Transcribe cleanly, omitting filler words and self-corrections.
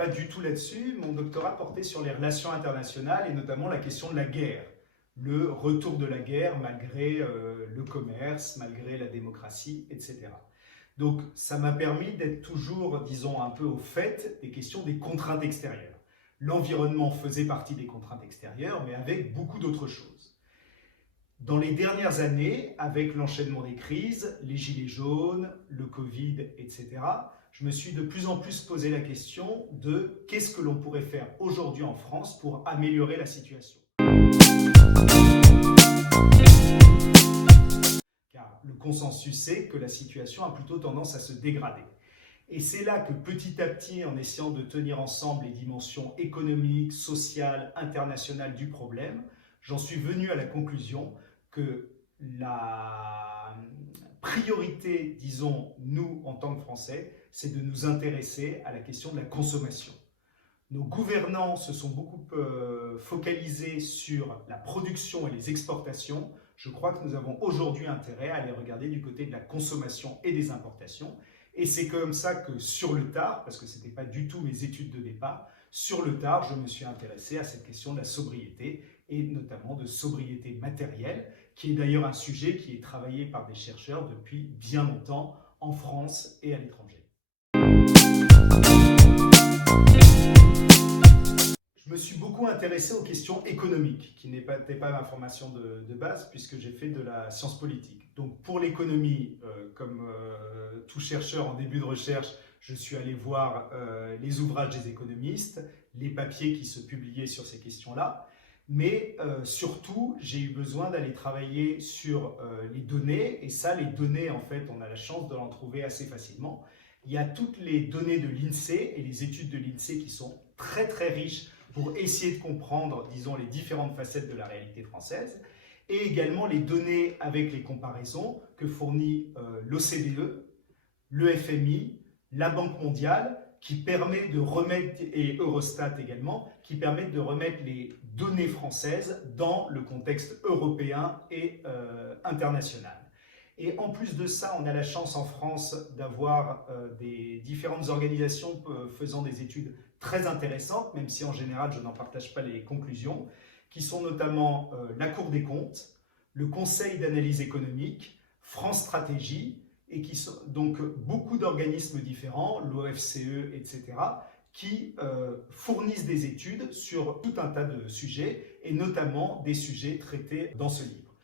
pas du tout là-dessus. Mon doctorat portait sur les relations internationales et notamment la question de la guerre. Le retour de la guerre malgré le commerce, malgré la démocratie, etc. Donc ça m'a permis d'être toujours, disons, un peu au fait des questions des contraintes extérieures. L'environnement faisait partie des contraintes extérieures, mais avec beaucoup d'autres choses. Dans les dernières années, avec l'enchaînement des crises, les gilets jaunes, le Covid, etc., je me suis de plus en plus posé la question de qu'est-ce que l'on pourrait faire aujourd'hui en France pour améliorer la situation. Car le consensus c'est que la situation a plutôt tendance à se dégrader. Et c'est là que petit à petit, en essayant de tenir ensemble les dimensions économiques, sociales, internationales du problème, j'en suis venu à la conclusion que la priorité, disons, nous, en tant que Français, c'est de nous intéresser à la question de la consommation. Nos gouvernants se sont beaucoup focalisés sur la production et les exportations. Je crois que nous avons aujourd'hui intérêt à aller regarder du côté de la consommation et des importations. Et c'est comme ça que sur le tard, parce que ce n'était pas du tout mes études de départ, sur le tard, je me suis intéressé à cette question de la sobriété et notamment de sobriété matérielle, qui est d'ailleurs un sujet qui est travaillé par des chercheurs depuis bien longtemps en France et à l'étranger. Je me suis beaucoup intéressé aux questions économiques, qui n'était pas ma formation de base, puisque j'ai fait de la science politique. Donc pour l'économie, comme tout chercheur en début de recherche, je suis allé voir les ouvrages des économistes, les papiers qui se publiaient sur ces questions-là, mais surtout, j'ai eu besoin d'aller travailler sur les données, et ça, les données, en fait, on a la chance de l'en trouver assez facilement. Il y a toutes les données de l'INSEE et les études de l'INSEE qui sont très très riches pour essayer de comprendre, disons, les différentes facettes de la réalité française, et également les données avec les comparaisons que fournit l'OCDE, le FMI, la Banque mondiale, qui permet de remettre, et Eurostat également, qui permettent de remettre les données françaises dans le contexte européen et international. Et en plus de ça, on a la chance en France d'avoir des différentes organisations faisant des études très intéressantes, même si en général je n'en partage pas les conclusions, qui sont notamment la Cour des comptes, le Conseil d'analyse économique, France Stratégie, et qui sont donc beaucoup d'organismes différents, l'OFCE, etc., qui fournissent des études sur tout un tas de sujets, et notamment des sujets traités dans ce livre.